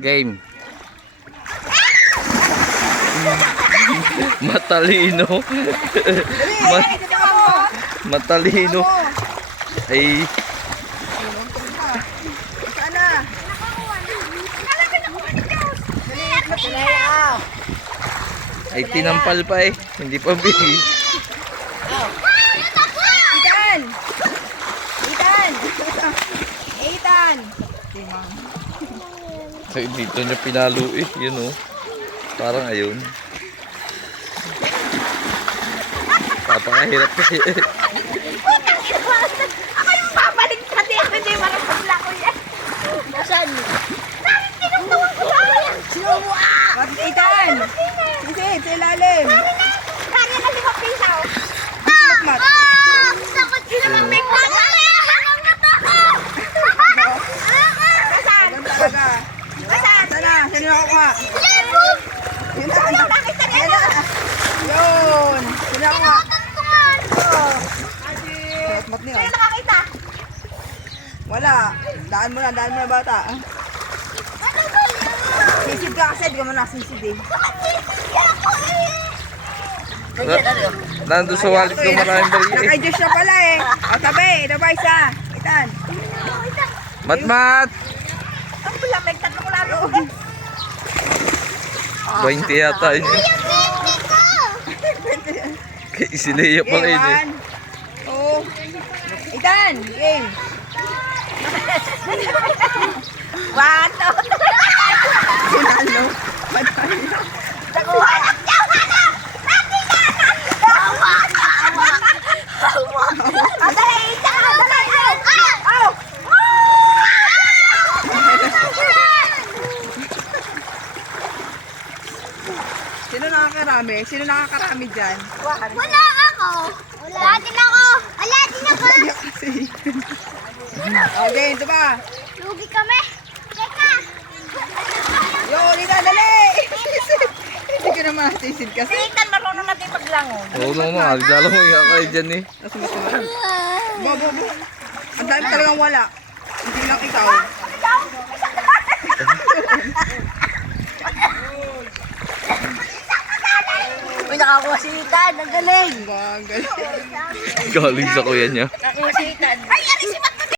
Game. Matalino. Matalino. Ay. Sana. Ay tinampal pa eh. Hindi pa bigay. Ethan! Ethan! Ethan! So, dito niya pinalo eh. Yun oh. Parang ayun. Papakahirap kasi eh. Ako yung babalik sa tiyan. Hindi marapos lang ko yan. Saan? Bakit tinutawag ko yan? Sinuwa! Bakit Ethan? Sige, sa ilalim. Kanya na 5 piso. Mat. Sakot sila mamig na. Ganun talaga. Sana, sino nakuha? Yun na. Yan na. Yun. Sino nakuha? Oh. Mat niya. Kaya nakakita. Wala. Daan mo na bata. Sisid ka kasi, di ka mo nasisid eh. Nandun sa wallet ko maraming bariya eh. Naka-juice siya pala eh. O tabi, ito ba isa? Itan. Matmat! Ang bulamig, 3 ko lang. 20 yata yun. Kay Isileya pa rin eh. 1, 2, Itan, game. 1, 2, 3. Sinalo. Nakuha na. Dali, dali. Aw! Sino nakakarami? Sino nakakarami dyan? Wala ako. Wala din ako. Wala din ako. Kaya kasi. Okay, ito ba? Lugi kami. Teka. Yun, Itan, dali! Hindi ka naman nasisid kasi. Ethan, marunong natin maglangon. Oo naman, aligala mo nga kayo dyan eh. Tapos matulang. Bobo. Ang dami talagang wala. Hindi lang ikaw. Uy, nakakuha si Ethan. Ang galing. Bagal. Galing sa kuya niya. Nakakuha si Ethan. Ay,